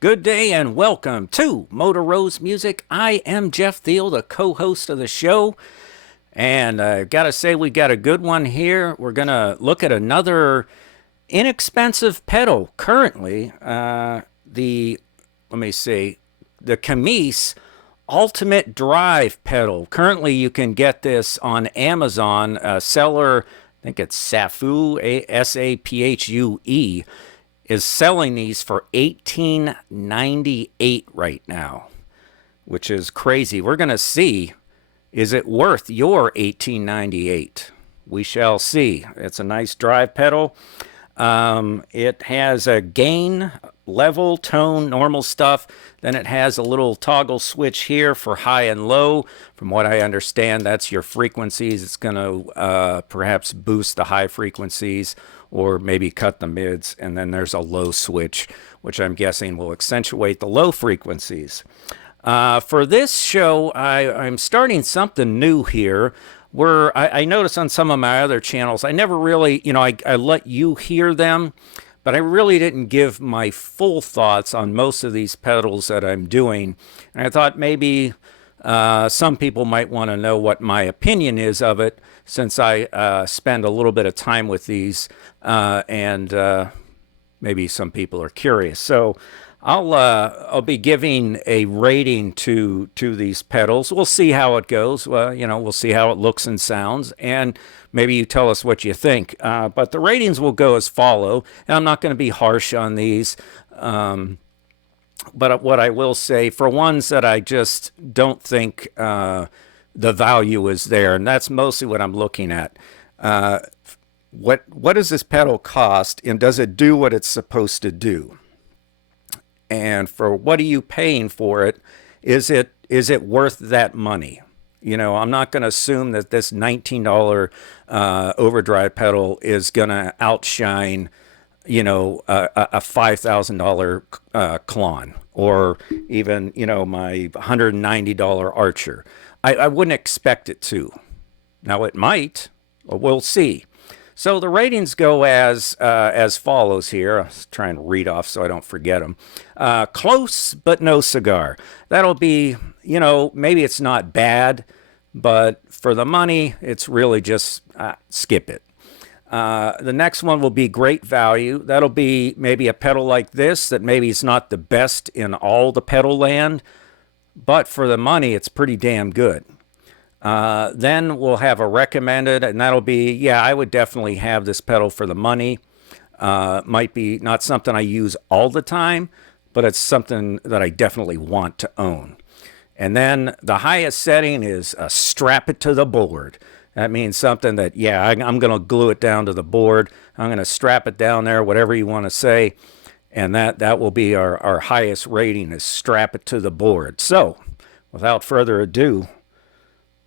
Good day and welcome to Motor Rose Music. I am Jeff Thiel, the co-host of the show. And I gotta say, we got a good one here. We're gonna look at another inexpensive pedal currently. Let me see, the KMISE Ultimate Drive pedal. Currently, you can get this on Amazon. Seller, I think it's Sapphue, Saphue, is selling these for $18.98 right now, which is crazy. We're going to see, is it worth your $18.98? We shall see. It's a nice drive pedal. It has a gain, level, tone, normal stuff. Then it has a little toggle switch here for high and low. From what I understand, that's your frequencies. It's going to perhaps boost the high frequencies or maybe cut the mids. And then there's a low switch, which I'm guessing will accentuate the low frequencies. For this show, I'm starting something new here where I notice on some of my other channels, I never really, I let you hear them, but I really didn't give my full thoughts on most of these pedals that I'm doing. And I thought maybe some people might want to know what my opinion is of it, since I spend a little bit of time with these, and maybe some people are curious. So I'll be giving a rating to these pedals. We'll see how it goes. Well, we'll see how it looks and sounds, and maybe you tell us what you think. But the ratings will go as follow, and I'm not going to be harsh on these. But what I will say, for ones that I just don't think the value is there, and that's mostly what I'm looking at. What does this pedal cost, and does it do what it's supposed to do? And for what are you paying for it? Is it worth that money? I'm not going to assume that this $19 overdrive pedal is going to outshine, a $5,000 Klon, or even, my $190 Archer. I wouldn't expect it to. Now it might, or we'll see. So the ratings go as follows here. I'll try and read off so I don't forget them. Close, but no cigar. That'll be, maybe it's not bad, but for the money, it's really just skip it. The next one will be great value. That'll be maybe a pedal like this that maybe is not the best in all the pedal land, but for the money, it's pretty damn good. Then we'll have a recommended, and that'll be, yeah, I would definitely have this pedal for the money. Might be not something I use all the time, but it's something that I definitely want to own. And then the highest setting is strap it to the board. That means something that, yeah, I'm going to glue it down to the board. I'm going to strap it down there, whatever you want to say. And that will be our highest rating, is strap it to the board. So without further ado,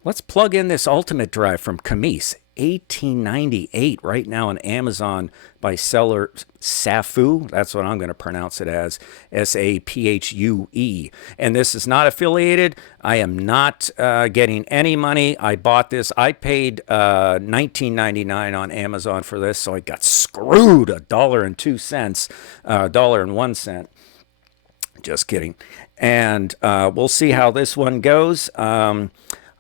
let's plug in this Ultimate Drive from KMISE. $18.98 right now on Amazon by seller Sapphue. That's what I'm going to pronounce it as, Saphue. And this is not affiliated. I am not getting any money. I bought this. I paid $19.99 on Amazon for this, so I got screwed $1.02, $1.01. Just kidding. And we'll see how this one goes.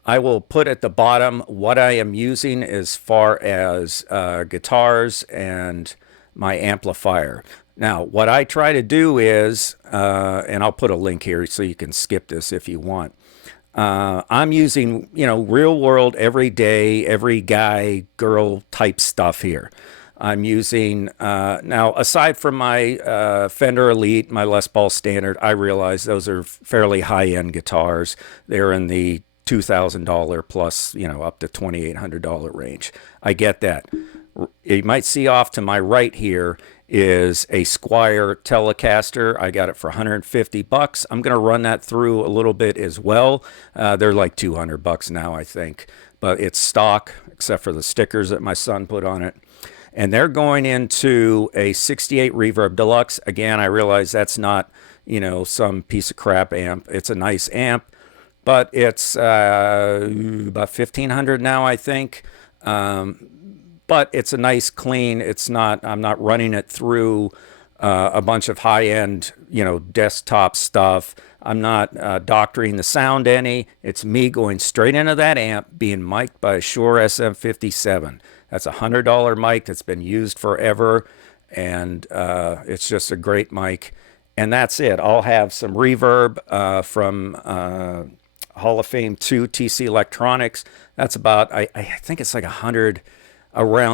I will put at the bottom what I am using as far as guitars and my amplifier. Now, what I try to do is, and I'll put a link here so you can skip this if you want. I'm using, real world, everyday, every guy, girl type stuff here. I'm using, now, aside from my Fender Elite, my Les Paul Standard, I realize those are fairly high-end guitars. They're in the $2,000 plus, up to $2,800 range. I get that. You might see off to my right here is a Squier Telecaster. I got it for $150. I'm going to run that through a little bit as well. They're like $200 now, I think, but it's stock except for the stickers that my son put on it. And they're going into a 68 Reverb Deluxe. Again, I realize that's not, some piece of crap amp. It's a nice amp. But it's about $1,500 now, I think. But it's a nice clean. It's not. I'm not running it through a bunch of high-end, desktop stuff. I'm not doctoring the sound any. It's me going straight into that amp, being mic'd by a Shure SM57. That's a $100 mic that's been used forever, and it's just a great mic. And that's it. I'll have some reverb from Hall of Fame 2 TC Electronics. That's about, I think it's like around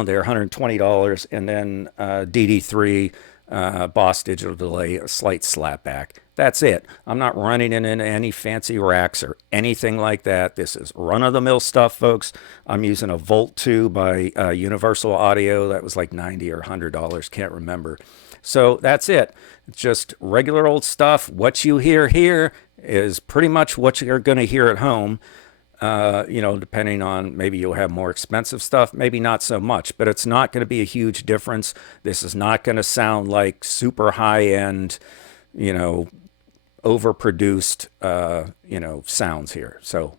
there, $120. And then DD3 Boss Digital Delay, a slight slapback. That's it. I'm not running it into any fancy racks or anything like that. This is run-of-the-mill stuff, folks. I'm using a Volt 2 by Universal Audio. That was like $90 or $100, can't remember. So that's it. It's just regular old stuff. What you hear here is pretty much what you're going to hear at home. Depending on, maybe you'll have more expensive stuff, maybe not so much, but it's not going to be a huge difference. This is not going to sound like super high-end, overproduced, sounds here. So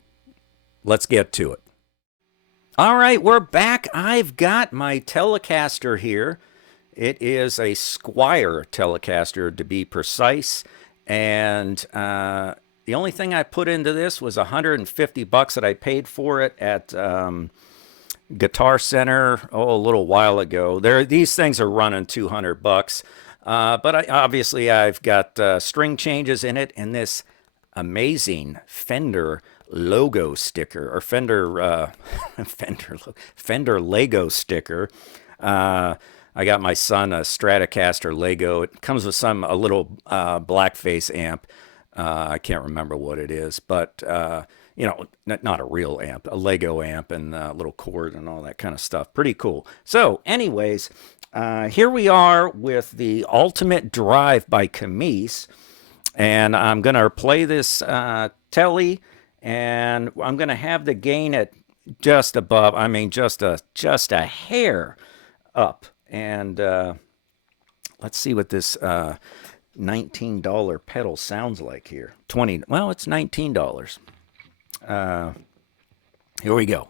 let's get to it. All right, we're back. I've got my Telecaster here. It is a Squier Telecaster, to be precise. And the only thing I put into this was $150 that I paid for it at Guitar Center a little while ago. These things are running $200. But obviously I've got string changes in it and this amazing Fender logo sticker, or Fender Lego sticker. I got my son a Stratocaster Lego. It comes with a little blackface amp. I can't remember what it is, but not a real amp, a Lego amp, and a little cord and all that kind of stuff. Pretty cool. So anyways, here we are with the Ultimate Drive by KMISE, and I'm going to play this Tele, and I'm going to have the gain at just above, just a hair up. And let's see what this $19 pedal sounds like here. Well, it's $19. Here we go.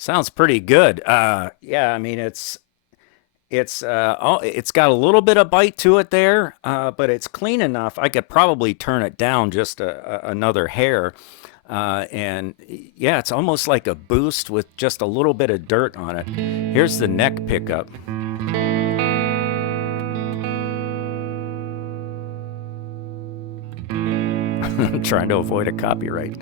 Sounds pretty good. Yeah, I mean it's got a little bit of bite to it there, but it's clean enough. I could probably turn it down just another hair, and yeah, it's almost like a boost with just a little bit of dirt on it. Here's the neck pickup. I'm trying to avoid a copyright.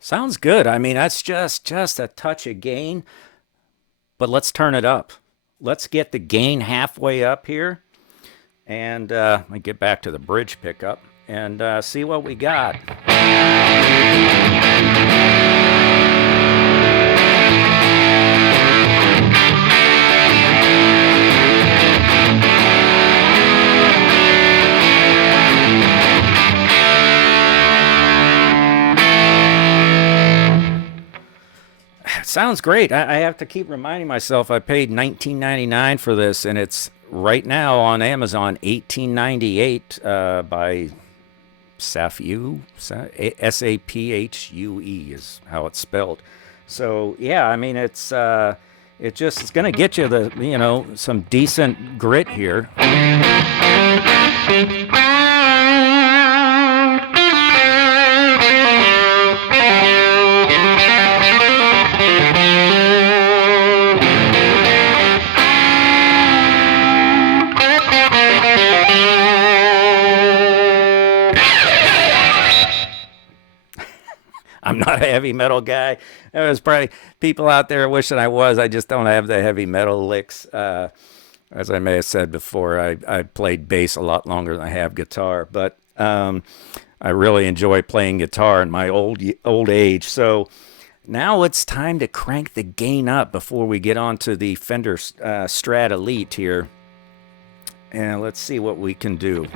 Sounds good. I mean, that's just a touch of gain, but let's turn it up. Let's get the gain halfway up here, and I get back to the bridge pickup and see what we got. Sounds great. I have to keep reminding myself I paid $19.99 for this, and it's right now on Amazon $18.98 by Sapphue. S-A-P-H-U-E is how it's spelled. So yeah, I mean it's going to get you some decent grit here. I'm not a heavy metal guy. There's probably people out there wishing I was. I just don't have the heavy metal licks. As I may have said before, I played bass a lot longer than I have guitar, but I really enjoy playing guitar in my old age. So now it's time to crank the gain up before we get on to the Fender Strat Elite here. And let's see what we can do.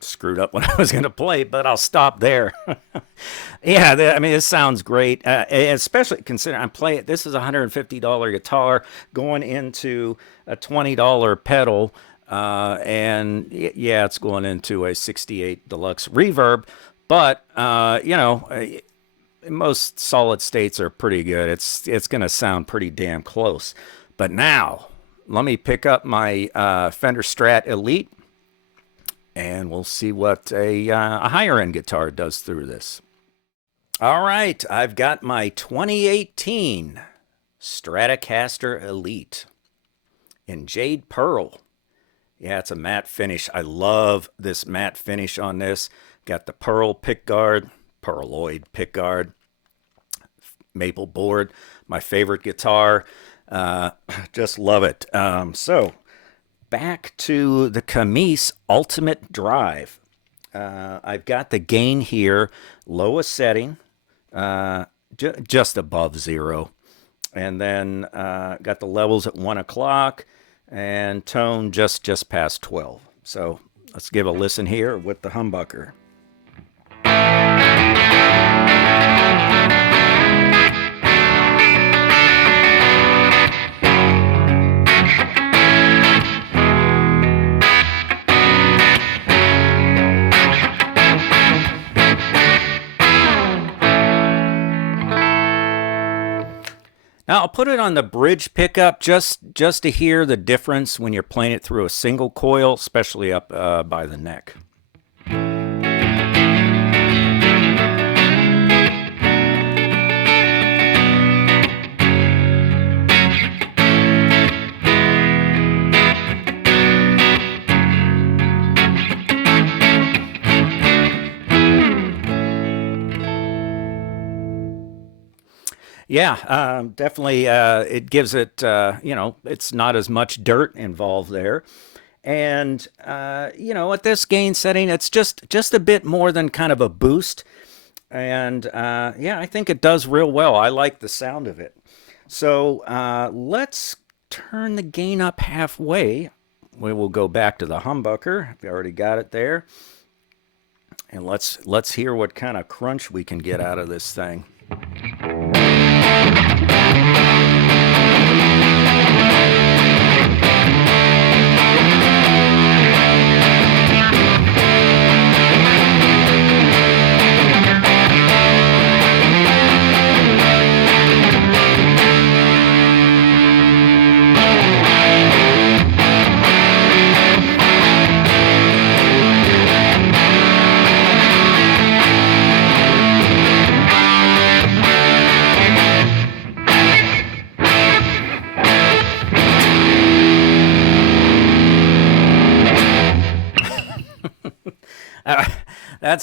Screwed up when I was going to play, but I'll stop there. Yeah, I mean, this sounds great, especially considering I'm playing. This is a $150 guitar going into a $20 pedal, and yeah, it's going into a 68 Deluxe reverb. But you know, most solid states are pretty good. It's going to sound pretty damn close. But now, let me pick up my Fender Strat Elite, and we'll see what a higher end guitar does through this. All right, I've got my 2018 Stratocaster Elite in Jade Pearl. Yeah, it's a matte finish. I love this matte finish on this. Got the pearl pickguard, pearloid pickguard, maple board, my favorite guitar. Just love it. So back to the KMISE Ultimate Drive. I've got the gain here, lowest setting, just above 0. And then got the levels at 1 o'clock and tone just past 12. So let's give a listen here with the humbucker. Now I'll put it on the bridge pickup just to hear the difference when you're playing it through a single coil, especially up by the neck. Yeah, definitely it gives it, you know, it's not as much dirt involved there. And, you know, at this gain setting, it's just a bit more than kind of a boost. And, yeah, I think it does real well. I like the sound of it. So let's turn the gain up halfway. We will go back to the humbucker. We already got it there. And let's hear what kind of crunch we can get out of this thing. That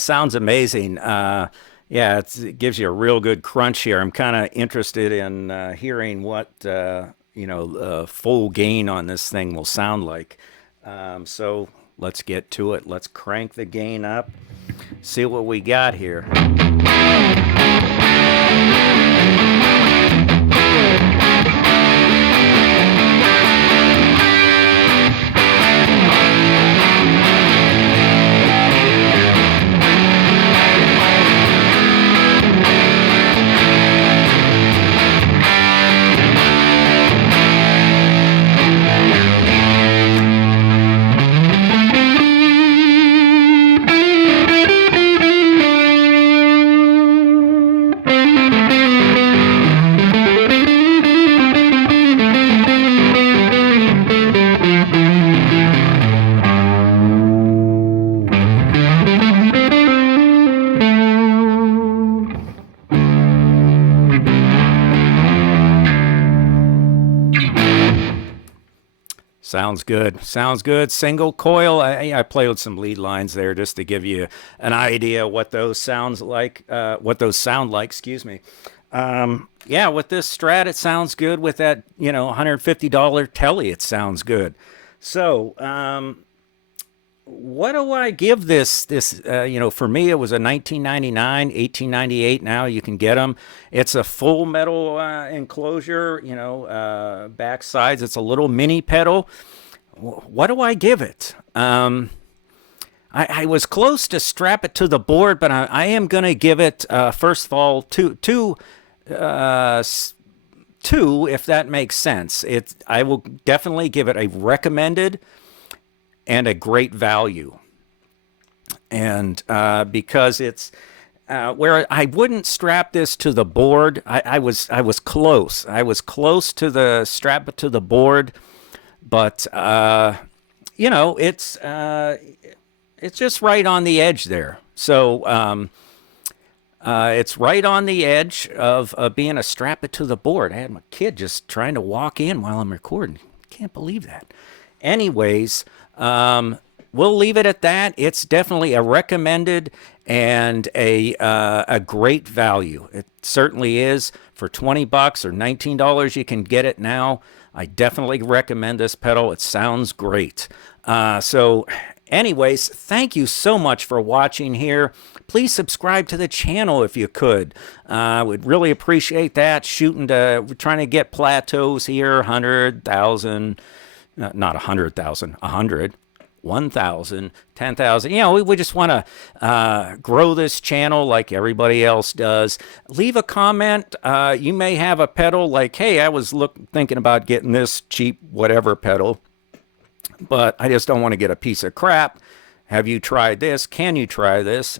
sounds amazing. Yeah, it gives you a real good crunch here. I'm kind of interested in hearing what you know, full gain on this thing will sound like. So let's get to it. Let's crank the gain up. See what we got here. Sounds good. Sounds good. Single coil. I play with some lead lines there just to give you an idea what those sounds like. What those sound like. Excuse me. Yeah, with this Strat, it sounds good. With that, $150 Tele, it sounds good. So, what do I give this, for me it was a 1999, 1898. Now you can get them. It's a full metal enclosure, back sides. It's a little mini pedal. What do I give it? I was close to strap it to the board, but I am going to give it, first of all, two, if that makes sense. I will definitely give it a recommended and a great value. And because it's where I wouldn't strap this to the board, I was close. I was close to the strap to the board, but it's just right on the edge there. So it's right on the edge of being a strap it to the board. I had my kid just trying to walk in while I'm recording. Can't believe that. Anyways, we'll leave it at that. It's definitely a recommended and a great value. It certainly is. For $20 or $19, you can get it now. I definitely recommend this pedal. It sounds great. So anyways, thank you so much for watching here. Please subscribe to the channel if you could. Would really appreciate that. We're trying to get plateaus here, 100,000. Not 100,000, 100, 1,000, 10,000. We just want to grow this channel like everybody else does. Leave a comment. You may have a pedal like, hey, I was thinking about getting this cheap whatever pedal, but I just don't want to get a piece of crap. Have you tried this? Can you try this?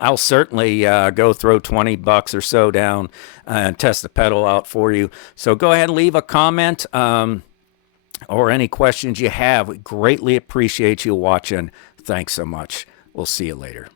I'll certainly go throw $20 or so down and test the pedal out for you. So go ahead and leave a comment. Or any questions you have. We greatly appreciate you watching. Thanks so much. We'll see you later.